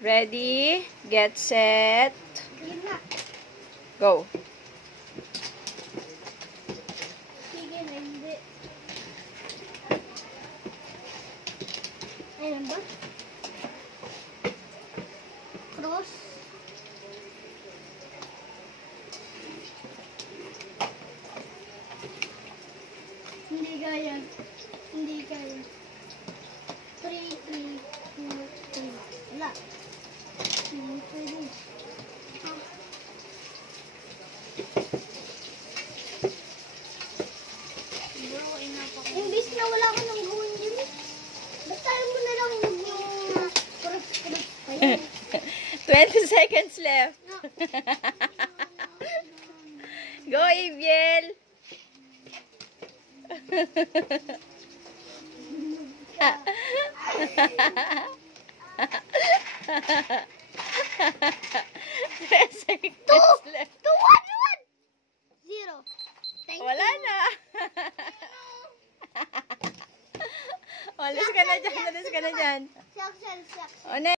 Ready, get set, go. Sige na, hindi. Ayan ba? Cross. Hindi kaya. Hindi kaya. 3, 3, 4, 3. Wala. Hindi pwede. Imbis na wala ko nang gawin yun. Basta mo na lang yung cross. 20 seconds left. Go, Abiel. Two! 1, 0. Thank Wala you. na. Alis ka na dyan. Shucks. O, next.